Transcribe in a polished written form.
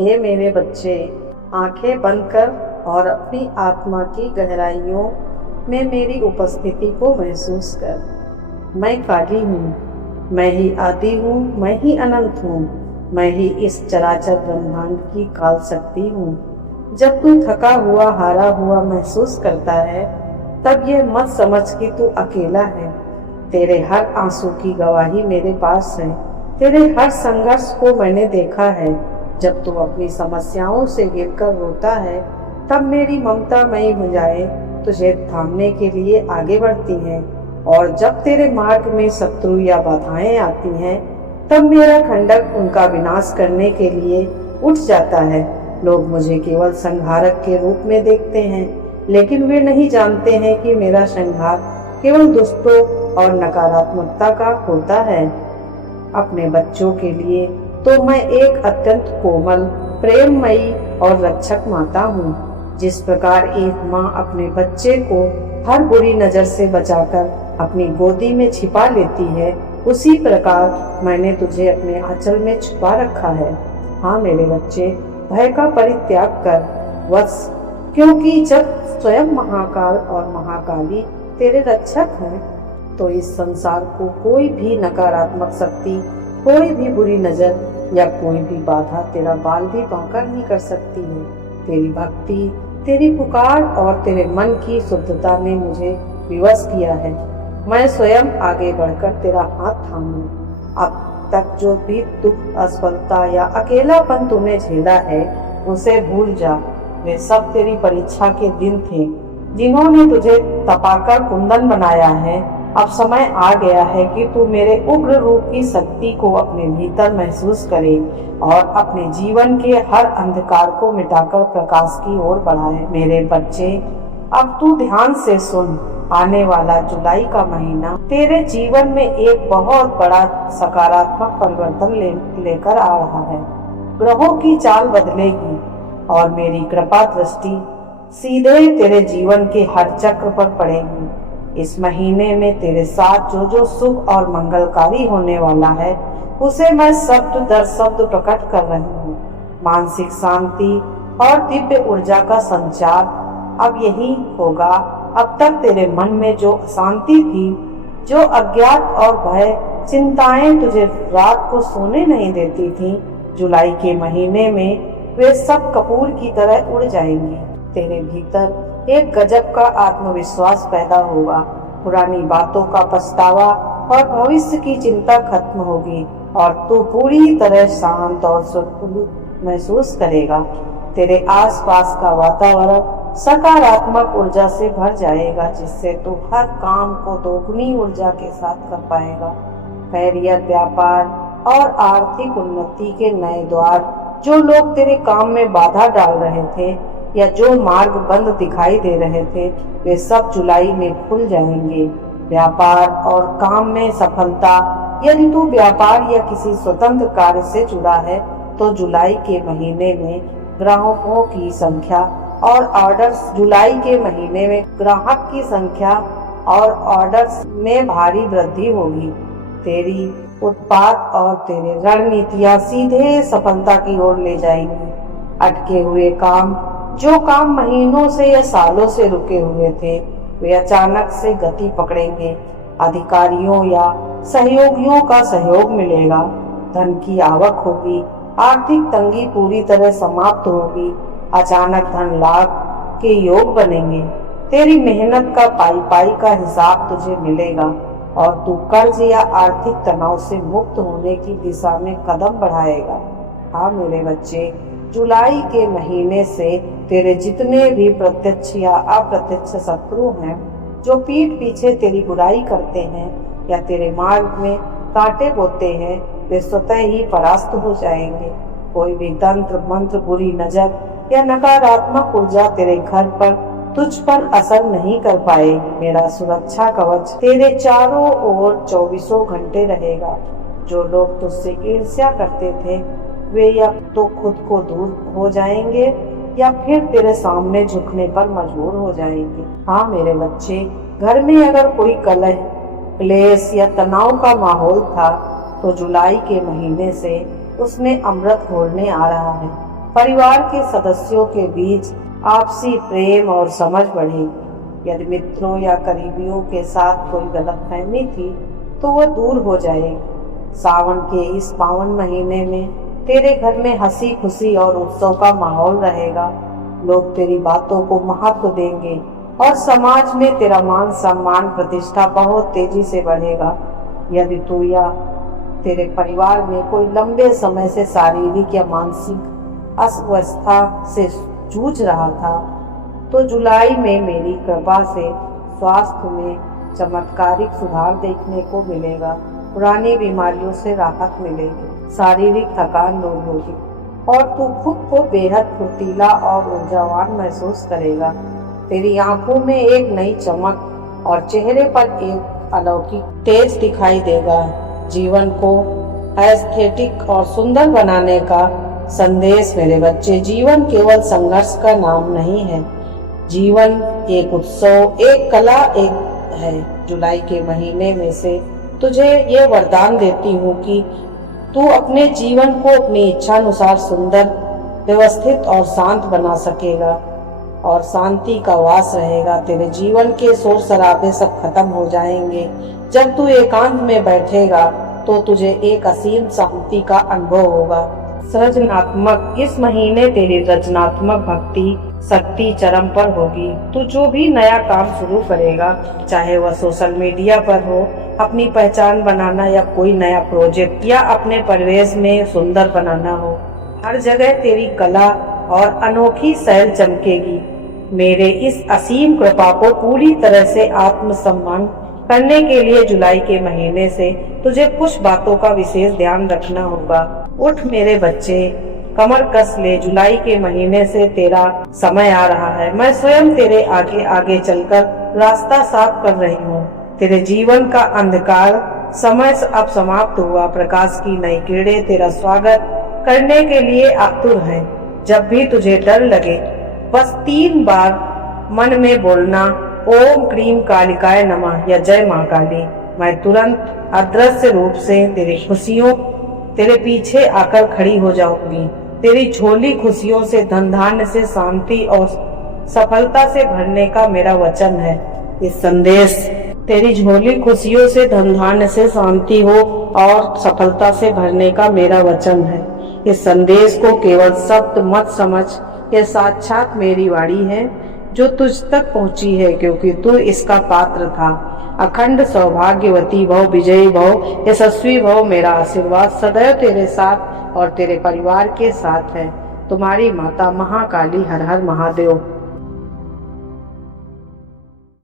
हे मेरे बच्चे, आंखें बंद कर और अपनी आत्मा की गहराइयों में मेरी उपस्थिति को महसूस कर। मैं काली हूँ, मैं ही आदि हूँ, मैं ही अनंत हूँ, मैं ही इस चराचर ब्रह्मांड की काल शक्ति हूँ। जब तू थका हुआ, हारा हुआ महसूस करता है, तब ये मत समझ कि तू अकेला है। तेरे हर आंसू की गवाही मेरे पास है। तेरे हर संघर्ष को मैंने देखा है। जब तू अपनी समस्याओं से गिरकर रोता है, तब मेरी ममता मई भुजाएं तुझे थामने के लिए आगे बढ़ती हैं। और जब तेरे मार्ग में शत्रु या बाधाएं आती हैं, तब मेरा खंडक उनका विनाश करने के लिए उठ जाता है। लोग मुझे केवल संहारक के रूप में देखते हैं, लेकिन वे नहीं जानते हैं कि मेरा संहार केवल दुष्टों और नकारात्मकता का होता है। अपने बच्चों के लिए तो मैं एक अत्यंत कोमल, प्रेममयी और रक्षक माता हूँ। जिस प्रकार एक माँ अपने बच्चे को हर बुरी नजर से बचाकर अपनी गोदी में छिपा लेती है, उसी प्रकार मैंने तुझे अपने आंचल में छुपा रखा है। हाँ मेरे बच्चे, भय का परित्याग कर वत्स, क्योंकि जब स्वयं महाकाल और महाकाली तेरे रक्षक हैं, तो इस संसार को कोई भी नकारात्मक शक्ति, कोई भी बुरी नजर या कोई भी बाधा तेरा बाल भी बांका नहीं कर सकती है। तेरी भक्ति, तेरी पुकार और तेरे मन की शुद्धता ने मुझे विवश किया है। मैं स्वयं आगे बढ़कर तेरा हाथ थामूं। अब तक जो भी दुख, असफलता या अकेलापन तूने झेला है, उसे भूल जा। वे सब तेरी परीक्षा के दिन थे, जिन्होंने तुझे तपाकर कुंदन बनाया है। अब समय आ गया है कि तू मेरे उग्र रूप की शक्ति को अपने भीतर महसूस करे और अपने जीवन के हर अंधकार को मिटाकर प्रकाश की ओर बढ़ाए। मेरे बच्चे, अब तू ध्यान से सुन। आने वाला जुलाई का महीना तेरे जीवन में एक बहुत बड़ा सकारात्मक परिवर्तन लेकर आ रहा है। ग्रहों की चाल बदलेगी और मेरी कृपा दृष्टि सीधे तेरे जीवन के हर चक्र पर पड़ेगी। इस महीने में तेरे साथ जो जो शुभ और मंगलकारी होने वाला है, उसे मैं शब्द दर शब्द प्रकट कर रही हूँ। मानसिक शांति और दिव्य ऊर्जा का संचार अब यही होगा। अब तक तेरे मन में जो अशांति थी, जो अज्ञात और भय, चिंताएं तुझे रात को सोने नहीं देती थी, जुलाई के महीने में वे सब कपूर की तरह उड़ जाएंगी। तेरे भीतर एक गजब का आत्मविश्वास पैदा होगा। पुरानी बातों का पछतावा और भविष्य की चिंता खत्म होगी और तू पूरी तरह शांत और सुरक्षित महसूस करेगा। तेरे आसपास का वातावरण सकारात्मक ऊर्जा से भर जाएगा, जिससे तू हर काम को दोगुनी ऊर्जा के साथ कर पाएगा। कैरियर, व्यापार और आर्थिक उन्नति के नए द्वार, जो लोग तेरे काम में बाधा डाल रहे थे या जो मार्ग बंद दिखाई दे रहे थे, वे सब जुलाई में खुल जाएंगे। व्यापार और काम में सफलता, यदि तू व्यापार या किसी स्वतंत्र कार्य से जुड़ा है, तो जुलाई के महीने में ग्राहकों की संख्या और ऑर्डर्स जुलाई के महीने में ग्राहक की संख्या और ऑर्डर्स में भारी वृद्धि होगी। तेरी उत्पाद और तेरे रणनीतियां सीधे सफलता की ओर ले जाएंगी। अटके हुए काम, जो काम महीनों से या सालों से रुके हुए थे, वे अचानक से गति पकड़ेंगे। अधिकारियों या सहयोगियों का सहयोग मिलेगा। धन की आवक होगी। आर्थिक तंगी पूरी तरह समाप्त होगी। अचानक धन लाभ के योग बनेंगे। तेरी मेहनत का पाई पाई का हिसाब तुझे मिलेगा और तू कर्ज या आर्थिक तनाव से मुक्त होने की दिशा में कदम बढ़ाएगा। हाँ मेरे बच्चे, जुलाई के महीने से तेरे जितने भी प्रत्यक्ष या अप्रत्यक्ष शत्रु हैं, जो पीठ पीछे तेरी बुराई करते हैं या तेरे मार्ग में कांटे बोते हैं, वे स्वतः ही परास्त हो जाएंगे। कोई भी तंत्र मंत्र, बुरी नजर या नकारात्मक ऊर्जा तेरे घर पर, तुझ पर असर नहीं कर पाएगी। मेरा सुरक्षा कवच तेरे चारों ओर 24 घंटे रहेगा। जो लोग तुझसे ईर्ष्या करते थे, वे या तो खुद को दूर हो जाएंगे या फिर तेरे सामने झुकने पर मजबूर हो जाएंगे। हाँ मेरे बच्चे, घर में अगर कोई कलह, क्लेश या तनाव का माहौल था, तो जुलाई के महीने से उसमें अमृत घोलने आ रहा है। परिवार के सदस्यों के बीच आपसी प्रेम और समझ बढ़ेगी। यदि मित्रों या करीबियों के साथ कोई गलतफहमी थी तो वह दूर हो जाएगी। सावन के इस पावन महीने में तेरे घर में हंसी खुशी और उत्सव का माहौल रहेगा। लोग तेरी बातों को महत्व देंगे और समाज में तेरा मान सम्मान प्रतिष्ठा बहुत तेजी से बढ़ेगा। यदि तू या तेरे परिवार में कोई लंबे समय से शारीरिक या मानसिक अस्वस्थता से जूझ रहा था तो जुलाई में मेरी कृपा से स्वास्थ्य में चमत्कारिक सुधार देखने को मिलेगा। पुरानी बीमारियों से राहत मिलेगी, शारीरिक थकान दूर होगी और तू खुद को बेहद फुर्तीला और ऊर्जावान महसूस करेगा। तेरी आंखों में एक नई चमक और चेहरे पर एक अलौकिक तेज दिखाई देगा। जीवन को एस्थेटिक और सुंदर बनाने का संदेश मेरे बच्चे, जीवन केवल संघर्ष का नाम नहीं है। जीवन एक उत्सव, एक कला, एक है। जुलाई के महीने में से तुझे ये वरदान देती हूँ कि तू अपने जीवन को अपनी इच्छानुसार सुंदर, व्यवस्थित और शांत बना सकेगा और शांति का वास रहेगा। तेरे जीवन के शोर शराबे सब खत्म हो जाएंगे। जब तू एकांत में बैठेगा तो तुझे एक असीम शांति का अनुभव होगा। सृजनात्मक, इस महीने तेरी रचनात्मक भक्ति शक्ति चरम पर होगी। तू जो भी नया काम शुरू करेगा, चाहे वह सोशल मीडिया पर हो, अपनी पहचान बनाना या कोई नया प्रोजेक्ट या अपने परिवेश में सुंदर बनाना हो, हर जगह तेरी कला और अनोखी शैल चमकेगी। मेरे इस असीम कृपा को पूरी तरह से आत्मसम्मान करने के लिए जुलाई के महीने से तुझे कुछ बातों का विशेष ध्यान रखना होगा। उठ मेरे बच्चे, कमर कस ले। जुलाई के महीने से तेरा समय आ रहा है। मैं स्वयं तेरे आगे आगे चलकर रास्ता साफ कर रही हूँ। तेरे जीवन का अंधकार समय अब समाप्त हुआ। प्रकाश की नई किरणें तेरा स्वागत करने के लिए आतुर हैं। जब भी तुझे डर लगे, बस 3 बार मन में बोलना, ओम क्रीम कालिकाय नमः या जय मां काली। मैं तुरंत अदृश्य रूप से तेरी खुशियों तेरे पीछे आकर खड़ी हो जाऊंगी। तेरी झोली खुशियों से, धन धान्य से, शांति और सफलता से भरने का मेरा वचन है। इस संदेश तेरी झोली खुशियों से, धन धान्य से, शांति हो और सफलता से भरने का मेरा वचन है। इस संदेश को केवल शब्द मत समझ, यह साक्षात मेरी वाणी है जो तुझ तक पहुंची है, क्योंकि तू इसका पात्र था। अखंड सौभाग्यवती भव, विजयी भव, यशस्वी भव। मेरा आशीर्वाद सदैव तेरे साथ और तेरे परिवार के साथ है। तुम्हारी माता महाकाली। हर हर महादेव।